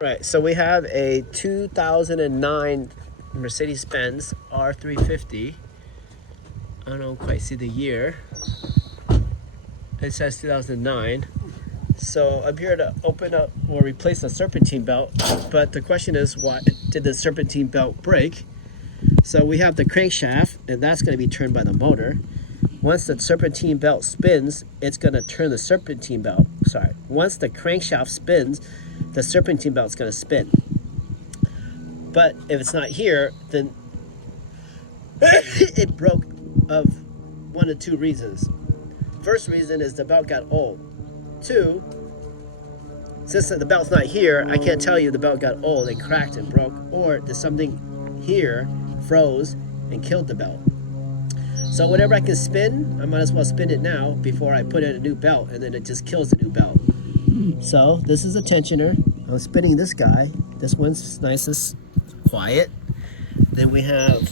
Right, so we have a 2009 Mercedes-Benz R350. I don't quite see the year. It says 2009. So I'm here to open up or replace the serpentine belt, but the question is, why did the serpentine belt break? So we have the crankshaft, and that's going to be turned by the motor. Once the serpentine belt spins, it's going to turn the serpentine belt. Sorry. Once the crankshaft spins, the serpentine belt's going to spin. But if it's not here, then it broke of one of two reasons. First reason is the belt got old. Two, since the belt's not here, I can't tell you the belt got old and cracked and broke, or there's something here froze and killed the belt. So whatever I can spin, I might as well spin it now before I put in a new belt, and then it just kills the new belt. So this is a tensioner. I'm spinning this guy. This one's nice and quiet. Then we have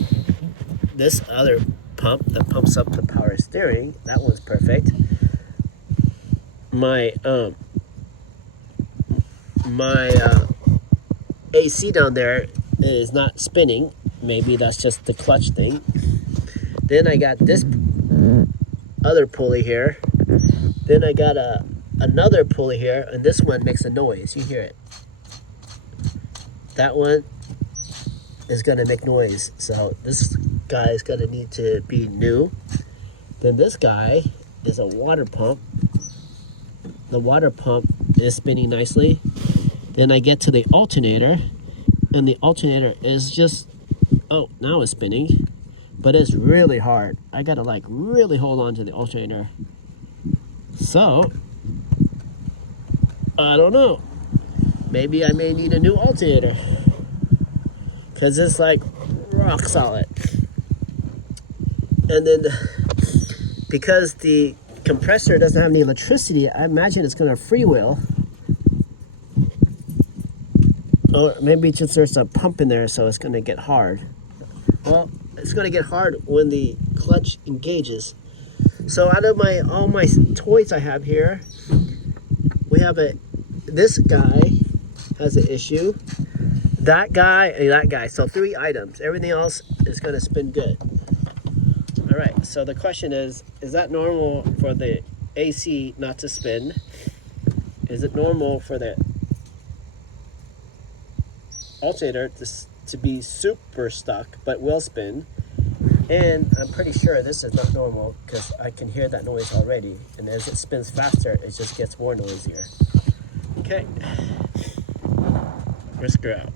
this other pump that pumps up the power steering. That one's perfect. My AC down there is not spinning. Maybe that's just the clutch thing. Then I got this other pulley here. Then I got another pulley here, and this one makes a noise. You hear it. That one is gonna make noise. So this guy is gonna need to be new. Then this guy is a water pump. The water pump is spinning nicely. Then I get to the alternator, and the alternator is just, oh, now it's spinning, but it's really hard. I gotta like really hold on to the alternator. So, I don't know. Maybe I may need a new alternator, because it's like rock solid. And then, because the compressor doesn't have any electricity, I imagine it's gonna freewheel. Or maybe just there's a pump in there, so it's gonna get hard. Well, it's gonna get hard when the clutch engages. So out of all my toys I have here, we have this guy has an issue. That guy, and that guy. So 3 items. Everything else is gonna spin good. All right, so the question is that normal for the AC not to spin? Is it normal for the alternator to be super stuck but will spin? And I'm pretty sure this is not normal, because I can hear that noise already, and as it spins faster, it just gets more noisier. Okay, Brisker out.